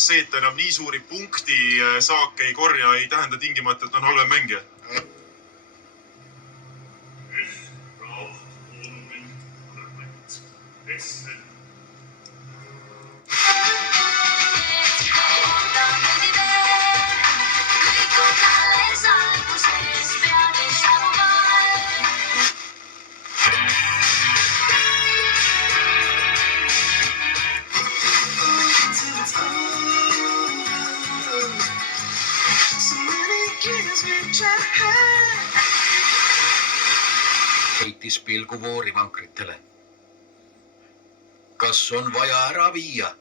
kas see, et ta enam nii suuri punkti saake ei korja, ei tähenda tingimata, et on halvem mängija? Heitis pilgu voorivankritele. Kas on vaja ära viia?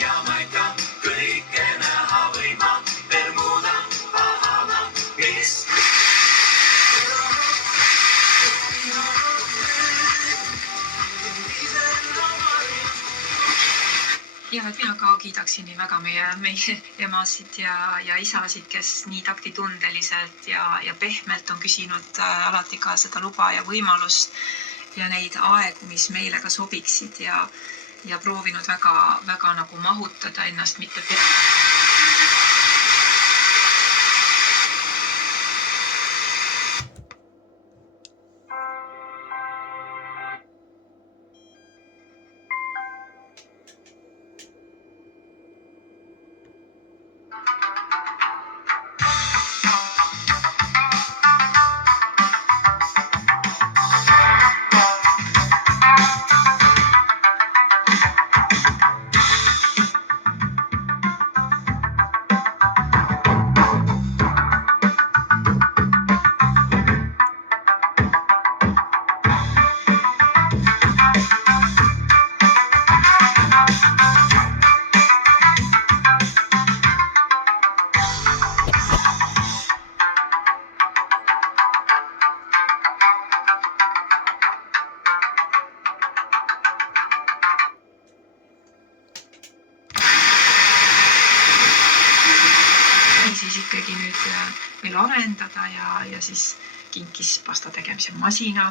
Ja ma ei taha kõike näha või ma veel muudan pahama, mis Ja, et mina ka kiidaksin nii väga meie emasid ja isasid, kes nii taktitundeliselt ja pehmelt on küsinud alati ka seda luba ja võimalust ja neid aegu, mis meile ka sobiksid ja proovinud väga nagu mahutada ennast mitte siis ikkagi nüüd veel arendada ja siis kinkis pasta tegemise masina